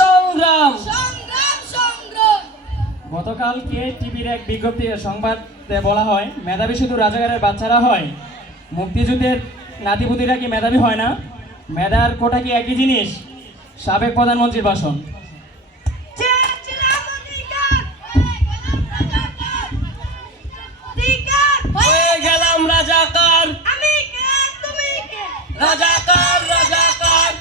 সংগ্রাম। গতকালকে টিভির এক বিজ্ঞপ্তি সংবাদে বলা হয় মেধাবী শুধু রাজাকারের বাচ্চারা হয়, মুক্তিযুদ্ধের নাতিপুতিরা কি মেধাবী হয় না? মেধার কোটা কি একই জিনিস? সাবেক প্রধানমন্ত্রীর ভাষণ। হয়ে গেলাম রাজাকার, রাজাকার রাজাকার,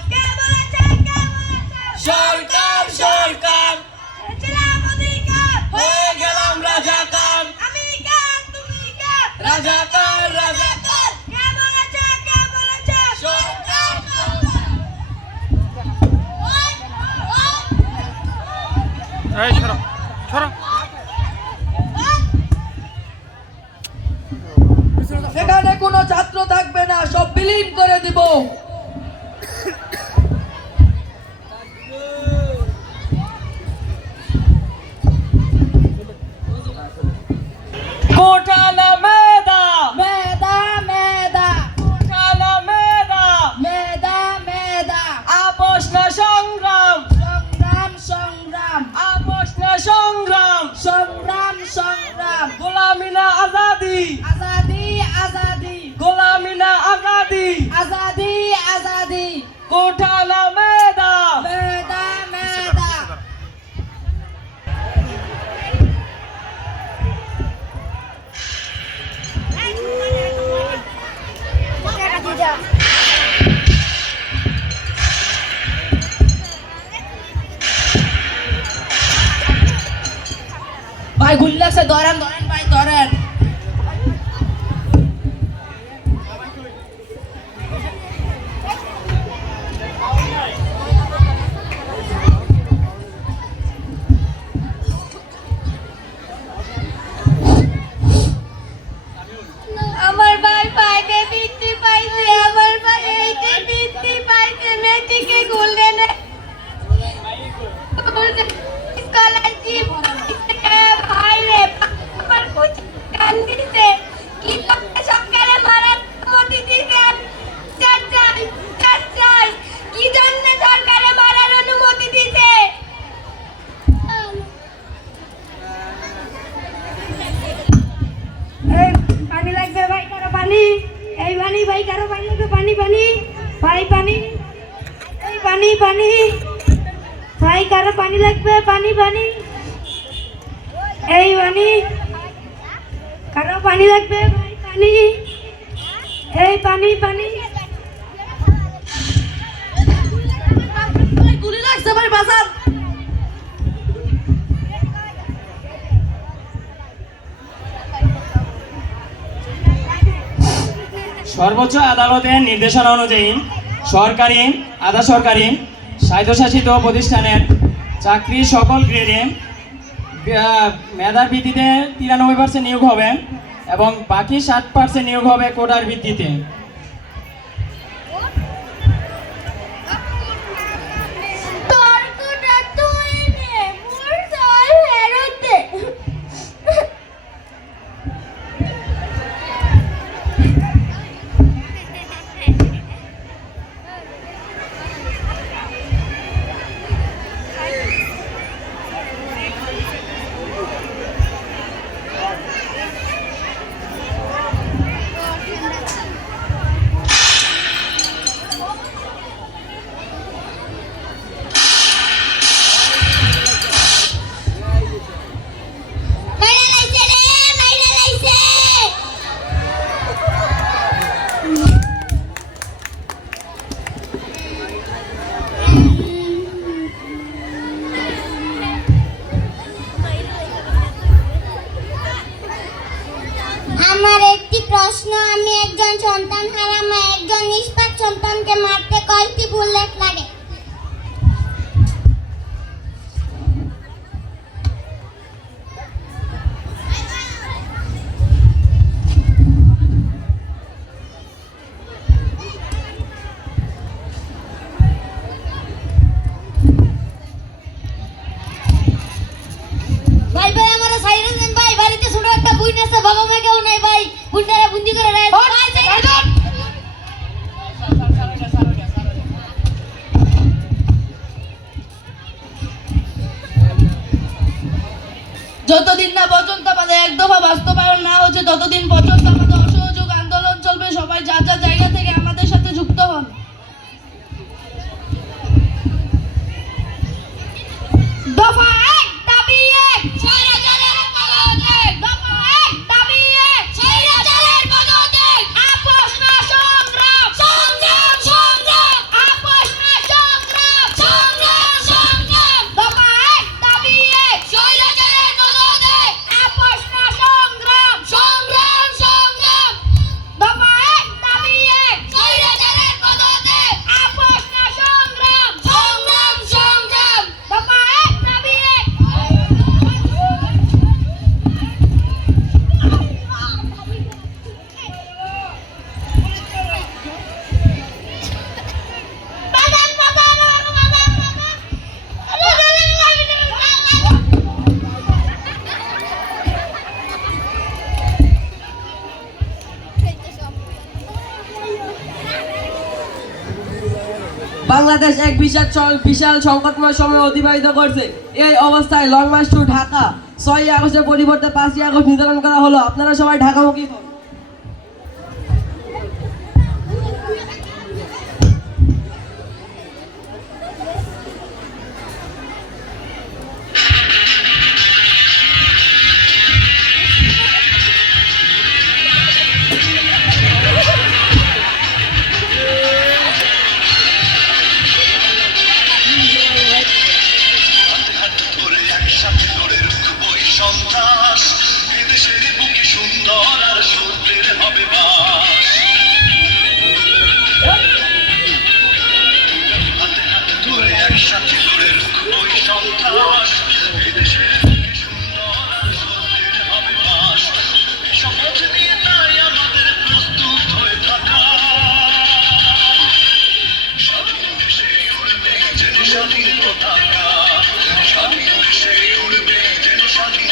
সরকার সরকার, হয়ে গেলাম রাজাকার, রাজাকার রাজাকার, সরকার। সেখানে কোনো ছাত্র থাকবে না, সব বিলীন করে দিব। কোটা না মেধা, মেধা মেধা, কোটা না মেধা, মেধা মেধা, আপোষ না সংগ্রাম, সংগ্রাম সংগ্রাম, আপোষ না সংগ্রাম, সংগ্রাম সংগ্রাম, গোলামি না আজাদি, আজাদি আজাদি, গোলামি না আজাদি, আজাদি আজাদি, কোটা না মেধা। মেধা মেধা। ভাই গুলি লাগছে, ধরেন ধরেন ভাই ধরেন। আমার ভাই পাইতে বৃত্তি পাইছে, আমার ভাই এইটা বৃত্তি পাইছে, মেয়েটিকে গোল্ডেন স্কলারশিপ পাইছে। ভাই রে আমার কুচি কান্দিছে, কি করতে সরকারে মারার অনুমতি দিছেন? চাচাই চাচাই, কি জন্য সরকারে মারার অনুমতি দিছে? এই পানি লাগবে ভাই, কারো পানি, এই পানি ভাই, কারো পানি লাগবে, পানি পানি ভাই, পানি, এই পানি পানি ভাই, কারো পানি লাগবে, পানি পানি, এই পানি, কারো পানি লাগবে ভাই, পানি, এই পানি পানি। গুলি লাগছে ভাই, বাজার। সর্বোচ্চ আদালতের নির্দেশনা অনুযায়ী সরকারি, আধা সরকারি, স্বায়ত্তশাসিত প্রতিষ্ঠানের চাকরি সকল গ্রেডে মেধার ভিত্তিতে 93% নিয়োগ হবে এবং বাকি 60% নিয়োগ হবে কোটার ভিত্তিতে। তোর কোটা তুই নে, মোর চাল ফেরত দে। মাইরা লাইছে রে, মাইরা লাইছে। আমার একটি প্রশ্ন, আমি একজন সন্তান হারা মা, একজন নিষ্পাপ সন্তানকে মারতে কয়টি বুলেট লাগে? ভাই ভাই আমার সাইরেন দেন ভাই, বাড়িতে ছোট একটা বুইন আছে, বাবা মা কেউ নাই ভাই, বুইনটারে বন্দি করে রাখ ভাই। যতদিন না পর্যন্ত আমাদের এক দফা বাস্তবায়ন না হচ্ছে ততদিন পর্যন্ত আমাদের অসহযোগ আন্দোলন চলবে। সবাই যার যার জায়গা থেকে আমাদের সাথে যুক্ত হন। দফা 1 দাবি 1 স্বৈরাচারের পদত্যাগ। দফা 1 দাবি 1 স্বৈরাচারের পদত্যাগ। আপোষ না সংগ্রাম, সংগ্রাম সংগ্রাম। আপোষ না সংগ্রাম, সংগ্রাম সংগ্রাম। দফা 1 দাবি 1 স্বৈরাচারের পদত্যাগ। আপোষ না সংগ্রাম, সংগ্রাম সংগ্রাম। দফা 1 দাবি 1 স্বৈরাচারের পদত্যাগ। আপোষ না সংগ্রাম, সংগ্রাম সংগ্রাম। দফা 1 দাবি 1 বাংলাদেশ এক বিশাল সংকটময় সময় অতিবাহিত করছে। এই অবস্থায় লং মার্চ টু ঢাকা 6 আগস্টের পরিবর্তে 5 আগস্ট নির্ধারণ করা হলো। আপনারা সবাই ঢাকামুখী হন। ধরে একসাথে লড়ে রুখবই সন্ত্রাস, এদেশের বুকে সুন্দর আর সূর্যের হবে বাস। হাতে হাতে ধরে একসাথে লড়ে রুখবই সন্ত্রাস, এদেশের বুকে সুন্দর আর সূর্যের হবে বাস। শপথ নিয়ে তাই আমাদের প্রস্তুত হয়ে থাকা, স্বাধীন দেশে উড়বে যেন স্বাধীন পতাকা, স্বাধীন দেশে উড়বে যেন স্বাধীন